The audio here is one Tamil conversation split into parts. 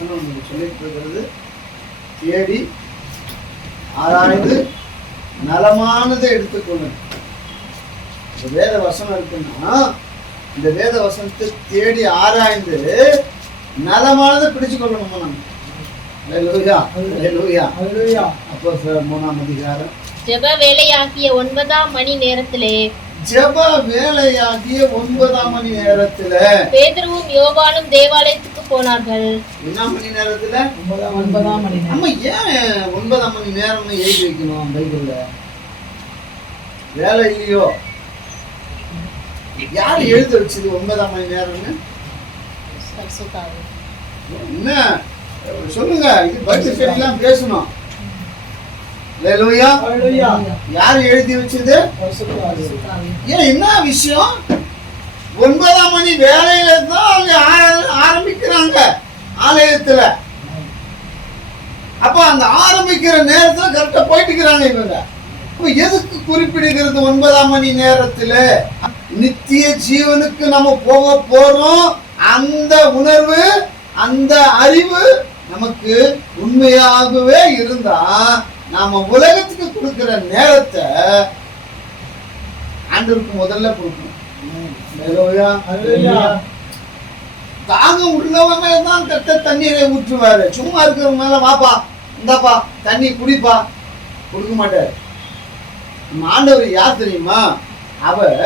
வசனம் நமக்கு சொல்லிட்டு இருக்கிறது, தேடி ஆராய்ந்து நலமானதை எடுத்துக்கொள்ளணும். இந்த வேத வசனம் இருக்குன்னா இந்த வேத வசனத்தை தேடி ஆராய்ந்து நலமானதை பிடிச்சு கொள்ளணுமா நம்ம. அப்போ 3ஆம் அதிகாரம் ஜெப வேலையாகிய 9ஆம் மணி நேரத்திலே பேதுருவும் யோவானும் தேவாலயத்துக்கு போனார்கள். என்ன மணி நேரத்துல? 9ஆம் மணி நேரம். நம்ம ஏன் 9ஆம் மணி நேரம் எழுதி வைக்கணும் பைபிள்ல? வேலை இல்லையோ? யாரு எழுத வச்சது 9ஆம் மணி நேரம்னு? என்ன சொல்லுங்க, இது பைபிள் ஸ்டடிலாம் பேசணும். யாரு எழுதி வச்சது? ஏன் என்ன விஷயம்? 9ஆம் மணி வேலையில தான் அவங்க ஆரம்பிக்கிறாங்க ஆலயத்துல. அப்ப அந்த ஆரம்பிக்கிற நேரத்துல கரெக்டா போயிட்டு இருக்கிறாங்க இவங்க. எதுக்கு குறிப்பிடுகிறது 9ஆம் மணி நேரத்துல? நித்திய ஜீவனுக்கு நம்ம போக போறோம். அந்த உணர்வு, அந்த அறிவு நமக்கு உண்மையாகவே இருந்தா நாம உலகத்துக்கு கொடுக்கிற நேரத்தை ஆண்டவருக்கு முதல்ல கொடுக்கணும். தாகம் உள்ளவங்க தான் கட்ட தண்ணீரை ஊற்றுவாரு. சும்மா இருக்கிறவங்க மேல வாப்பா இந்தாப்பா தண்ணி குடிப்பா கொடுக்க மாட்டாரு. ஆண்டவர் யார் தெரியுமா? அவர்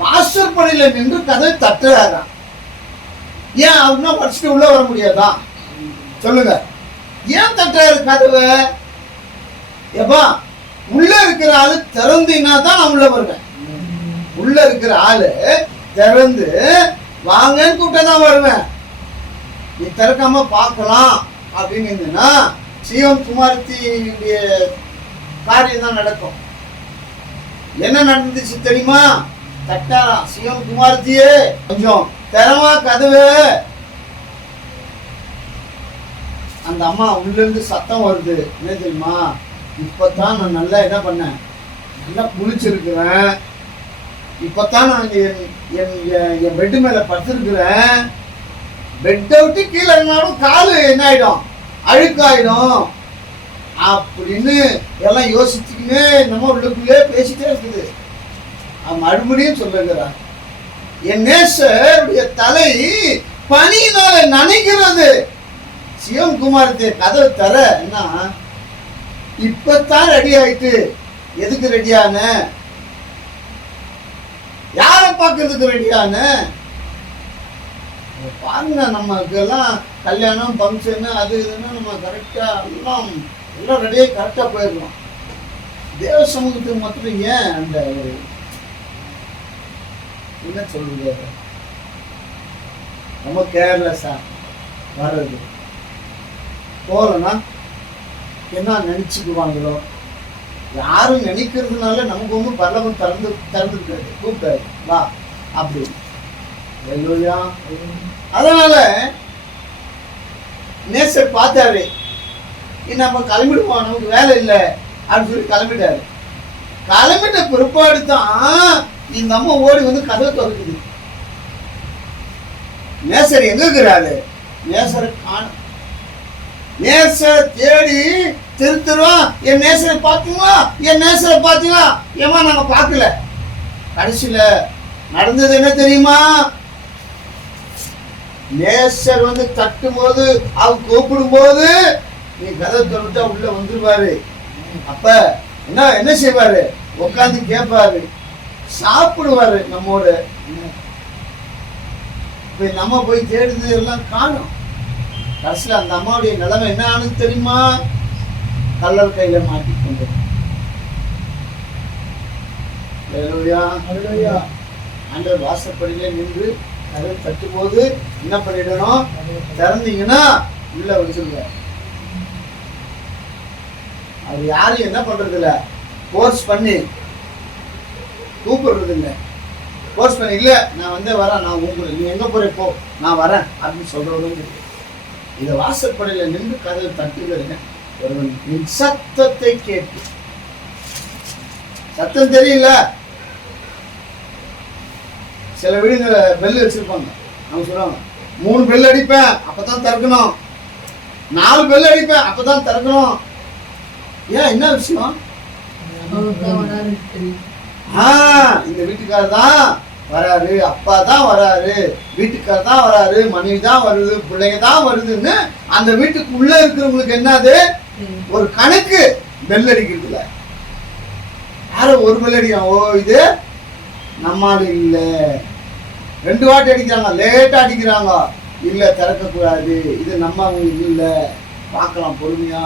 வாசற்படியில நின்று கதவை தட்டுறாராம். ஏன் அப்படின்னா படிச்சுட்டு உள்ள வர முடியாதா? சொல்லுங்க, ஏன் தட்டுறாரு கதவை? எப்பா உள்ள இருக்கிற ஆளு திறந்தீங்கன்னா தான் நான் உள்ள வருவேன். உள்ள இருக்கிற ஆளு திறந்து வாங்கன்னு கூப்பிட்டா தான் வருவேன். நீ திறக்காம பார்க்கலாம் அப்படின்னு இருந்தீங்கன்னா சீயோன் குமாரத்தியுடைய காரியம் தான் நடக்கும். என்ன நடந்துச்சு தெரியுமா? தட்டாராம். சீயோன் குமாரத்தியே கொஞ்சம் திறமா கதவு. அந்த அம்மா உள்ள இருந்து சத்தம் வருது. என்ன தெரியுமா? இப்பதான் நான் நல்லா என்ன பண்ணேன், நல்லா குளிச்சிருக்கிறேன். இப்பதான் நான் என் பெட்டு மேல படுத்திருக்கிறேன். பெட்டை விட்டு கீழே இருந்தாலும் காலு என்ன ஆயிடும், அழுக்காயிடும் அப்படின்னு எல்லாம் யோசிச்சுக்கின்னு நம்ம உள்ளுக்குள்ளே பேசிட்டே இருக்குது. மறுபடியும் சொல்லுகிறார், என் நேசருடைய தலை பனியினால நனைகிறது. சீயோன் குமாரத்தை கதவை தர என்ன, இப்பத்தான் ரெடி ஆயிட்டு. எதுக்கு ரெடியான? யார பாக்குறதுக்கு ரெடியான? பாருங்க, நமக்கு எல்லாம் கல்யாணம் ஃபங்க்ஷனு அது இதுன்னு நம்ம கரெக்டா எல்லாம் ரெடியாகி கரெக்டா போயிடலாம். தேவ சமூகத்துக்கு மட்டும் ஏன் அந்த என்ன சொல்றது, ரொம்ப கேர்லெஸ்ஸா வர்றது? போறோம்னா என்ன நினைச்சுக்குவாங்களோ? யாரும் நினைக்கிறதுனால நமக்கு ஒன்றும் பரலவம் திறந்துருக்காது. கூப்பிட்டாரு வா அப்படி. அதனால நேசர் பார்த்தாரு, நம்ம கிளம்பிடுவோம், நமக்கு வேலை இல்லை அப்படின்னு சொல்லி கிளம்பிட்டாரு. கிளம்பிட்ட பிற்பாடு தான் இந்த அம்மா ஓடி வந்து கதவை திறக்குது. நேசர் எங்க இருக்கிறாரு? நேசரை காணும். நேசரை தேடி திருத்துருவான். என் நேசரை பார்த்தீங்களா, என் நேசரை பார்த்தீங்களா? ஏமா நாங்க பார்க்கல. கடைசியில நடந்தது என்ன தெரியுமா? நேசர் வந்து தட்டும் போது, அவர் கூப்பிடும் போது நீ கதை திறந்துட்டா உள்ள வந்துருவாரு. அப்ப என்ன செய்வாரு? உட்காந்து கேட்பாரு, சாப்பிடுவாரு நம்மோட. இப்ப நம்ம போய் தேடுது எல்லாம் காணும். கடைசியில் அந்த அம்மாவுடைய நிலைமை என்ன ஆனது தெரியுமா? கல்லர் கையில மாட்டிக்கொண்டு ஆண்டவர் வாசப்படியில நின்று அதை தட்டும் போது என்ன பண்ணிடணும்? திறந்தீங்கன்னா உள்ள வச்சிருக்க. அது யாரும் என்ன பண்றது இல்ல, போர்ஸ் பண்ணி கூப்பிடுறது இல்லை. போர்ஸ் பண்ணி இல்ல நான் வந்து வரேன், நான் உங்களுக்கு நீ எங்க போற போ, நான் வரேன் அப்படின்னு சொல்றதும். இதை வாசப்படையில நின்று கதவை தட்டுகிறேன். ஒருவன் சத்தத்தை கேட்டு, சத்தம் தெரியல. சில வீடுங்களை பெல் வச்சிருப்பாங்க, அவங்க சொல்லுவாங்க 3 பெல் அடிப்பேன், அப்பதான் திறக்கணும். 4 பெல் அடிப்பேன், அப்பதான் திறக்கணும். ஏன், என்ன விஷயம்? இந்த வீட்டுக்காரர் தான் வராரு, அப்பா தான் வராரு, வீட்டுக்காரர் தான் வராரு, மனைவி தான் வருது, பிள்ளைங்க தான் வருதுன்னு அந்த வீட்டுக்கு உள்ள இருக்கிறவங்களுக்கு என்னது ஒரு கணக்கு. பெல் அடிக்கிறதுல யாரோ ஒரு பெல் அடிக்கிறான், ஓ இது நம்மால இல்ல. 2 வாட்டி அடிக்கிறாங்க, லேட்டா அடிக்கிறாங்க, இல்ல திறக்க கூடாது, இது நம்ம இல்ல, பார்க்கலாம் பொறுமையா.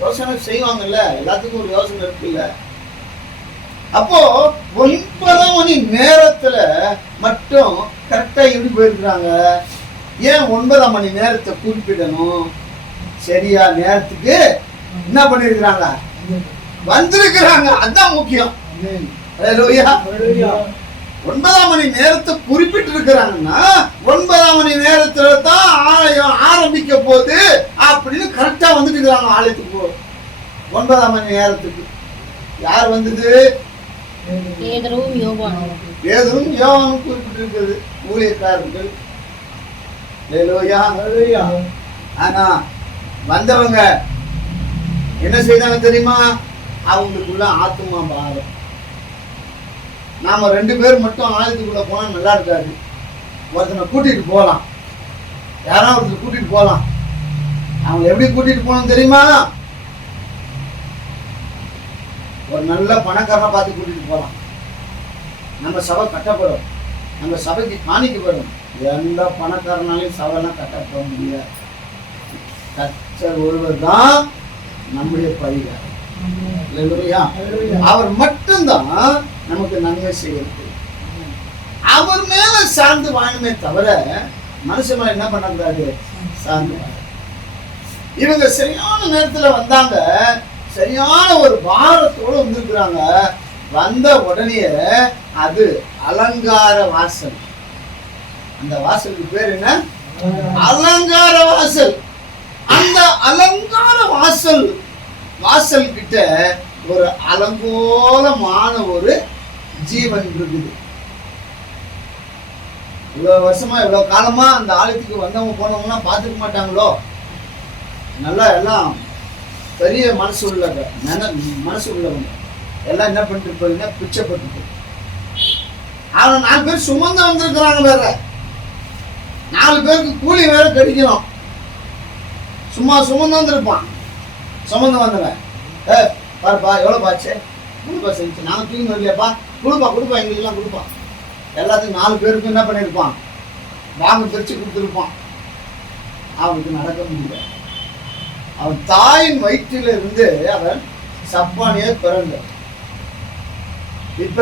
யோசனை செய்வாங்கல்ல, எல்லாத்துக்கும் ஒரு யோசனை இருக்குல்ல. அப்போ 9 மணி நேரத்துல மட்டும் கரெக்டா எப்படி போயிருக்கிறாங்க? ஏன் 9 மணி நேரத்தை குறிப்பிடணும்? சரியா நேரத்துக்கு என்ன பண்ணிருக்கிறாங்க? வந்திருக்கிறாங்க, அதுதான் முக்கியம். 9 மணி நேரத்தை குறிப்பிட்டு இருக்கிறாங்கன்னா 9 மணி நேரத்துல தான் ஆலயம் ஆரம்பிக்க போகுது அப்படின்னு கரெக்டா வந்துட்டு இருக்கிறாங்க ஆலயத்துக்கு. 9 மணி நேரத்துக்கு யார் வந்தது? பேதுருவும் யோவானும் குறிப்பிட்டிருக்கிறது, ஊழியக்காரர்கள். ஆனா வந்தவங்க என்ன செய்தாங்க தெரியுமா? அவங்களுக்குள்ள ஆத்துமா பாரம். நாம 2 பேர் மட்டும் ஆலயத்துக்குள்ள போனா நல்லா இருக்காது. ஒருத்தனை கூட்டிட்டு போகலாம், யாராவது ஒருத்தர் கூட்டிட்டு போகலாம். அவங்க எப்படி கூட்டிட்டு போகணும் தெரியுமா? ஒரு நல்ல பணக்காரனை பார்த்து கூட்டிட்டு போகலாம். நம்ம சபை கட்டப்படும், நம்ம சபைக்கு காணிக்கப்படும். எந்த பணக்காரனாலையும் சபைலாம் கட்டப்பட முடியாது. கர்த்தர் ஒருவர் தான் நம்முடைய பரிகாரம். அவர் மட்டும்தான் நமக்கு நன்மை செய்யறது. அவர் மேல சார்ந்து வாழணுமே தவிர மனுஷன் மேல என்ன பண்ணக்கூடாது, சார்ந்து. இவங்க சரியான நேரத்துல வந்தாங்க, சரியான ஒரு பாரத்தோடு வந்திருக்கிறாங்க. வந்த உடனே அது அலங்கார வாசல். அந்த வாசலுக்கு பேர் என்ன? அலங்கார வாசல். அந்த அலங்கார வாசல் கிட்ட ஒரு அலங்கோலமான ஒரு ஜீவன் இருக்குது. இவ்வளவு வருஷமா இவ்வளவு காலமா அந்த ஆலயத்துக்கு வந்தவங்க போனவங்கன்னா பார்த்துக்க மாட்டாங்களோ? நல்லா எல்லாம் பெரிய மனசு உள்ளவங்க எல்லாம் என்ன பண்ணிட்டு போறீங்க, பிச்சைப்பட்டு. ஆனா 4 பேர் சுமந்து வந்திருக்கிறாங்க. வேற 4 பேருக்கு கூலி வேற கிடைக்கணும். சும்மா சுமந்து வந்திருப்பான். சுமந்து வந்தவன், பாருப்பா எவ்வளவு பாச்சு, கொடுப்பா செஞ்சு, நாங்க தூங்கி வரலையாப்பா, கொடுப்பா எங்களுக்கெல்லாம் கொடுப்பா. எல்லாத்துக்கும் 4 பேருக்கு என்ன பண்ணிருப்பான், வாங்க பிரிச்சு கொடுத்துருப்பான். அவனுக்கு நடக்க முடியல. அவன் தாயின் வயிற்றில இருந்து அவன் சப்பானியே பிறந்த. இப்ப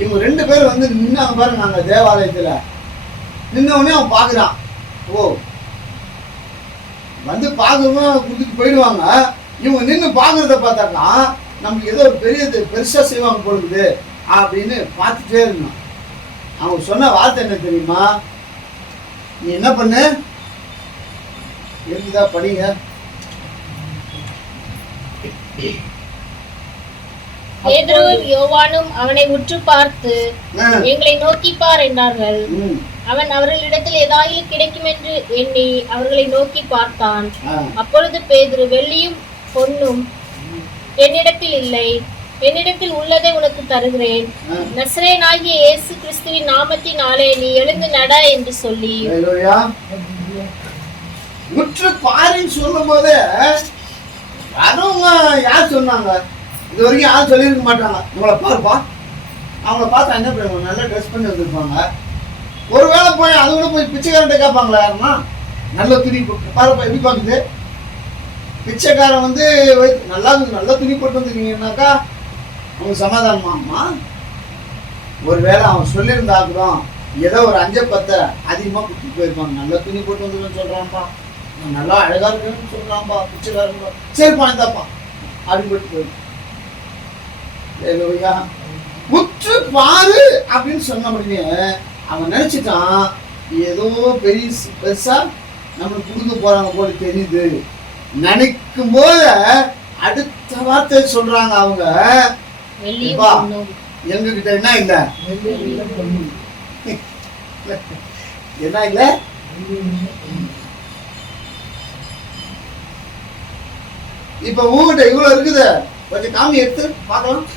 இவங்க 2 பேர் வந்து நின்னாங்க பாருங்க, நாங்க தேவாலயத்துல நின்னவனே அவன் பாக்குறான். ஓ, வந்து பாக்குறவங்க கொடுத்துட்டு போயிடுவாங்க. இவங்க நின்று பாக்குறத பார்த்தாக்கா நமக்கு ஏதோ ஒரு பெருசா செய்வாங்க போடுது அப்படின்னு பார்த்துட்டே இருந்தான். அவங்க சொன்ன வார்த்தை என்ன தெரியுமா? நீ என்ன பண்ணு, இருக்குதா படிங்க. பேதுருவும் யோவானும் அவனை உற்று பார்த்து, எங்களை நோக்கி பார் என்றார்கள். அவன் அவர்களிடத்தில் ஏதாயிலும் கிடைக்கும் என்று எண்ணி அவர்களை நோக்கி பார்த்தான். அப்பொழுது பேதுரு, வெள்ளியும் பொன்னும் என்னிடத்தில் இல்லை, என்னிடத்தில் உள்ளதை உனக்கு தருகிறேன். நசரேயனாகிய இயேசு கிறிஸ்துவின் நாமத்தினாலே நீ எழுந்து நட என்று சொல்லி. உற்று பாருன்னு சொல்லும் போது வரவங்க யார் சொன்னாங்க? இது வரைக்கும் யாரும் சொல்லியிருக்க மாட்டாங்க. இவங்களை பாருப்பா, அவங்கள பார்த்தா என்ன பண்ணுவாங்க, நல்லா ட்ரெஸ் பண்ணி வந்திருப்பாங்க. ஒருவேளை போய் அது கூட போய் பிச்சைக்காரன்ட்ட கேட்பாங்களா? யாருன்னா நல்ல துணி பாருப்பா, எப்படி பார்க்குது பிச்சைக்காரன் வந்து நல்ல துணி போட்டு வந்துருக்கீங்கன்னாக்கா அவங்க சமாதானமாம்மா. ஒருவேளை அவன் சொல்லியிருந்தாக்குறோம் ஏதோ ஒரு 5-10 அதிகமாக கொடுத்துட்டு போயிருப்பாங்க. நல்ல துணி போட்டு வந்துருக்கேன்னு சொல்றான்ப்பா, நல்லா அழகா இருக்குன்னு சொல்றான்ப்பா பிச்சைக்காரன். சரிப்பா இந்தாப்பா அப்படின்னு போட்டு போயிருப்பான். உற்று பாரு அப்படின்னு சொன்ன உடனே அவன் நினைச்சிட்டான் ஏதோ பெருசா நம்மளுக்கு கொடுக்க போறாங்க போல தெரியுது. நினைக்கும் போது அடுத்த வார்த்தை சொல்றாங்க அவங்க, எங்க கிட்ட என்ன இல்ல, என்ன இல்ல, இப்ப உங்ககிட்ட இவ்வளவு இருக்குது, கொஞ்சம் காமி எடுத்து பார்க்கலாம்.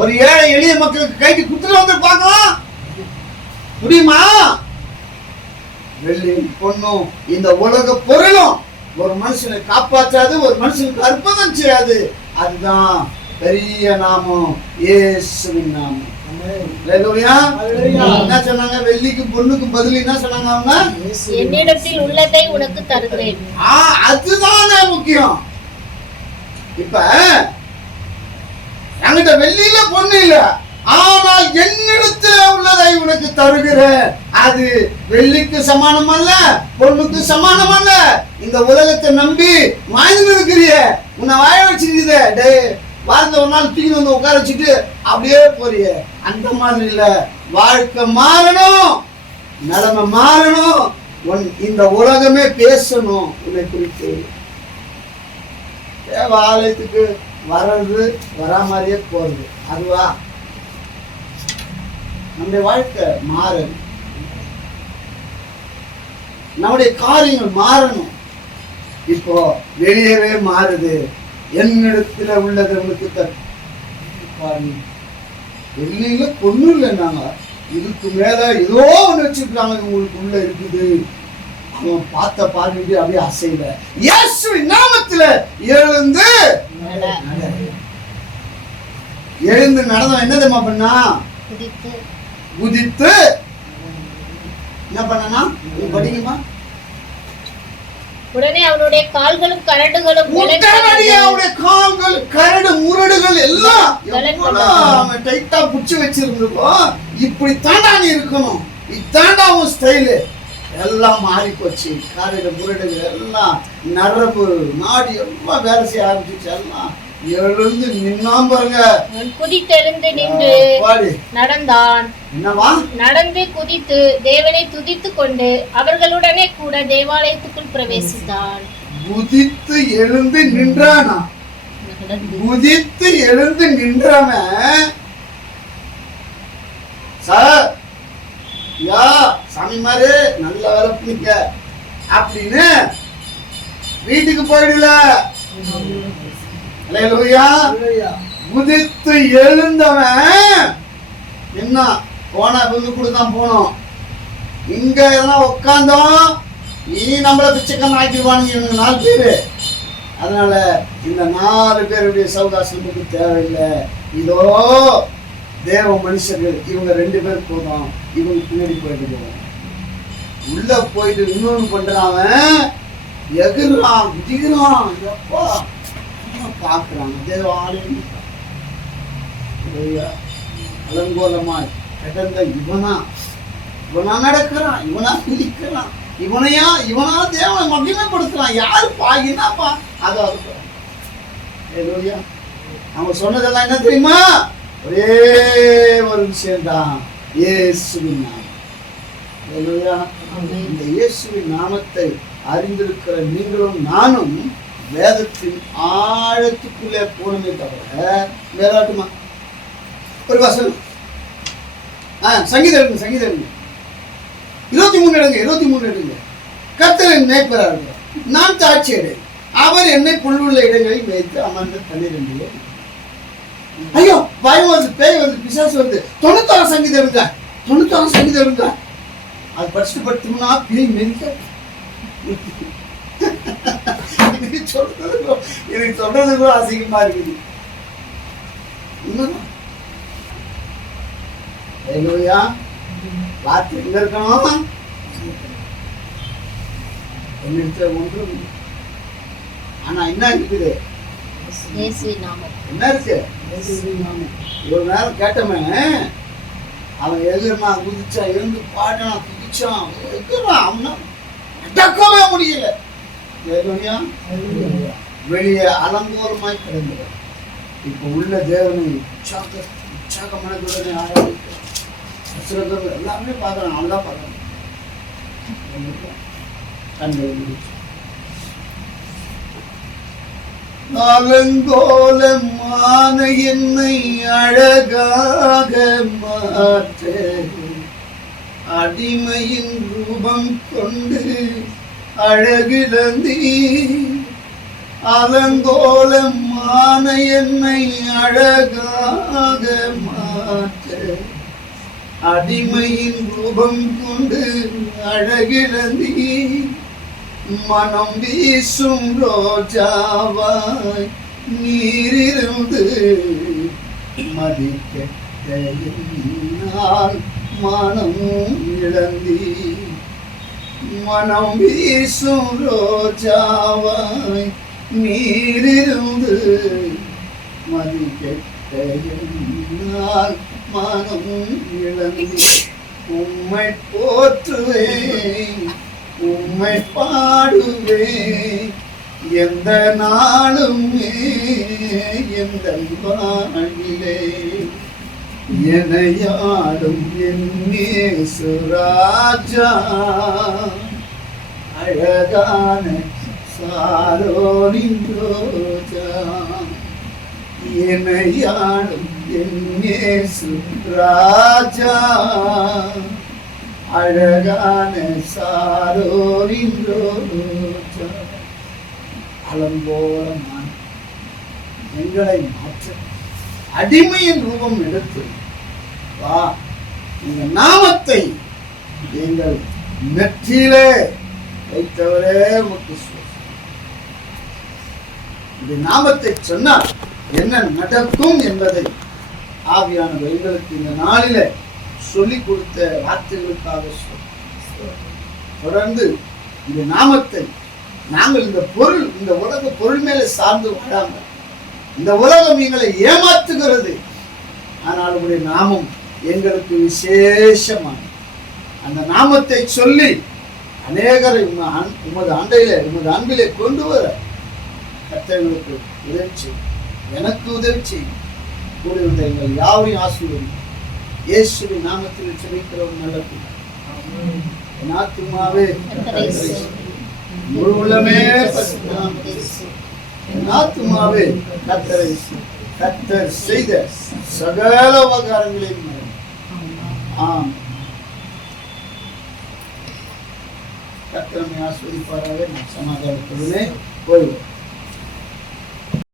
ஒரு ஏழை எளிய மக்களுக்கு கைக்கு குத்துட்டு வந்து பார்க்கலாம் முடியுமா? வெள்ளி பொண்ணும் இந்த உலக பொருளும் ஒரு மனுஷனை காப்பாற்றாது, ஒரு மனுஷனுக்கு அற்புதம் செய்யாது. அதுதான் பெரிய நாமம், இயேசுவின் நாமம். என்ன சொன்னாங்க? வெள்ளிக்கு பொண்ணுக்கு பதில் என்ன சொன்னாங்க அவங்க? என்னிடத்தில் உள்ளதை உனக்கு தருகிறேன். அதுதானே முக்கியம். இப்ப என்கிட்ட வெள்ளியில பொண்ணு இல்ல, ஆனால் என்னிடத்தில் உள்ளதை உனக்கு தருகிறேன். அது வெள்ளிக்கு சமானம் அல்ல, பொண்ணுக்கு சமானம் அல்ல. இந்த உலகத்தை நம்பி வாழ்ந்து இருக்கிறிய, உன்னை வாழ வச்சிருக்குது, டே வாழ்ந்த ஒரு நாள் தூக்கி வந்து உட்கார வச்சுட்டு அப்படியே போறிய. அந்த மாதிரி இல்ல, வாழ்க்கை மாறணும், நிலைமை மாறணும், இந்த உலகமே பேசணும் உன்னை குறித்து. ஆலயத்துக்கு வர்றது வரா மாதிரியே போறது, அதுவா? நம்முடைய வாழ்க்கை மாறணும், நம்முடைய காரியங்கள் மாறணும். இப்போ வெளியவே மாறுது. என்னிடத்துல உள்ளது உனக்கு வெளியில பொண்ணு இல்லைன்னாங்க, இதுக்கு மேல ஏதோ ஒண்ணு வச்சிருக்காங்க உங்களுக்கு உள்ள இருக்குது. அவன் பார்த்த பார்வைக்கு அப்படியே அசைல. இயேசுவின் நாமத்துல எழுந்து நடந்தவன் என்ன தெரியுமா பண்ணா? குதித்து என்ன பண்ணனா? படிக்குமா? உடனே அவனுடைய கால்களும் கரடுகளும் அவனுடைய கால்கள் கரடு முரடுகள் எல்லாம் டைட்டா புடிச்சு வச்சிருந்தோம். இப்படி தாண்டா நீ இருக்கணும், இதாண்டா உன் ஸ்டைலு. எல்லாம் மாறி போச்சு. கரடு முரடுகள் எல்லாம், நரம்பு நாடி எல்லாம் வேலை செய்ய ஆரம்பிச்சு. எல்லாம் எழுந்து நின்னாம் பாருங்க. குதித்தெழுந்து நின்று நடந்தான். என்னவா? நடந்து குதித்து தேவனை துதித்து கொண்டு அவர்களுடனே கூட தேவாலயத்துக்குள் பிரவேசித்தான். குதித்து எழுந்து நின்றானா? குதித்து எழுந்து நின்றவன் சார் யா சாமி மாதிரி நல்ல வேலை பண்ணிக்க அப்படின்னு வீட்டுக்கு போயிடல. குதித்து எழுந்தவன் என்ன போனா வந்து கூட தான் போனோம். இங்க எல்லாம் உட்காந்தோம், நீ நம்மள பிச்சைக்கான ஆக்கிடுவானுங்க இவங்க 4 பேரு. அதனால இந்த 4 பேருடைய சவுகாசம் நமக்கு தேவையில்லை. இதோ தேவ மனுஷர்கள் இவங்க 2 பேர் போதும், இவங்க பின்னாடி போயிட்டு போவோம். உள்ள போயிட்டு இன்னொன்னு பண்றான், எகுறான் குதிக்கிறான். எப்பா பார்க்கிறாங்க தேவாலயம் அலங்கோலமாய் கிடந்த இவனா நடக்கிறான், இவனா குதிக்கிறான், இவனா தேவனை மகிமைப்படுத்துறான். யாரு பாகினாப்பா? அதாவது அவங்க சொன்னதெல்லாம் என்ன தெரியுமா? ஒரே ஒரு விஷயம்தான், இயேசுவின் நாமம். இந்த இயேசுவின் நாமத்தை அறிந்திருக்கிற நீங்களும் நானும் வேதத்தின் ஆழத்துக்குள்ளே போனமே தவிர வேறாட்டுமா? ஒரு வசனம் சங்கீதம் 23 எடுங்க. கர்த்தர் என் மேய்ப்பராக இருக்கிறார், நான் தாட்சி அடைவேன், அவர் என்னை புல்லுள்ள இடங்களில் மேய்த்து அமர்ந்த 12. ஐயோ பயம் வருது, பேய் வருது, பிசாசு வருது. 96 சங்கீதம் இருங்க. அது படிச்சுட்டு படுத்தோம்னா பேய் மெரிக்க. எனக்கு சொல்றது கூட அசிங்கமா இருக்குது. வார்த்தை எங்க இருக்கணும்? ஒன்று. ஆனா என்ன இருக்குது? என்ன இருக்கு? ஒரு நேரம் கேட்டமே, அவன் எதிர்னா குதிச்சான், எழுந்து பாட்டான், குதிச்சான், எதிர்றான், அவனா அடக்கவே முடியல. வெளியே அலங்கோலமாய் கிடந்தார். இப்ப உள்ள தேவனை உற்சாக மனதுடனே ஆராதிக்கிறார். எல்லாமே பார்க்கறான், அவன்தான் பார்க்கறான். அலங்கோலமான என்னை அழகாக மாற்ற அடிமையின் ரூபம் கொண்டு அழகிழந்தி அலங்கோலமான என்னை அழகாக மாற்ற. அடிமையின் ரூபம் கொண்டு அழகிழந்தி மனம் வீசும் ரோஜாவாய் நீரிருந்து மதிக்கெட்ட என்னால் மனம் இழந்தி. மனம் வீசும் ரோஜாவாய் நீரிருந்து மதிக்கெட்ட என்னால் மனம் இழந்தி. உம்மை போற்றுவேன், உம்மை பாடுவேன், எந்த நாளுமே எந்த வாழ்விலே. எனையாடும் என் இயேசு ராஜா, அழகான சாரோனின் ரோஜா. எனையாடும் என் இயேசு ராஜா, அழகான சாரோனின் ரோஜா. அலங்கோலமான எங்களை மாற்ற அடிமையின் ரூபம் எடுத்து வா, இந்த நாமத்தை எங்கள் நெற்றியிலே வைத்தவரே உமக்கு ஸ்தோத்திரம். இந்த நாமத்தை சொன்னால் என்ன நடக்கும் என்பதை ஆவியானவர் எங்களுக்கு இந்த நாளிலே சொல்லிக் கொடுத்த வார்த்தைகளுக்காக தொடர்ந்து இந்த நாமத்தை நாங்கள் இந்த பொருள், இந்த உலக பொருள் மேலே சார்ந்து வாழாமல், இந்த உலகம் எங்களை ஏமாற்றுகிறது, ஆனால் உங்களுடைய நாமம் எங்களுக்கு விசேஷமான அந்த நாமத்தை சொல்லி அநேகரை உமது அண்டையில உமது அன்பிலே கொண்டு வர கர்த்தர்களுக்கு உதவி செய்யும், எனக்கு உதவி செய்யும். கூடி வந்த எங்கள் யாவரையும் ஆசீர்வதியும். இயேசுவின் நாமத்தில் ஜெபிக்கிறோம் நல்ல பிதாவே. என் ஆத்துமாவே முழு உள்ளமே என் ஆத்துமாவே கர்த்தர் செய்த சகல உபகாரங்களையும் ஆம். கர்த்தர் நம்மை ஆசீர்வதிப்பாராக. சமாதானத்துடனே போய்வோம்.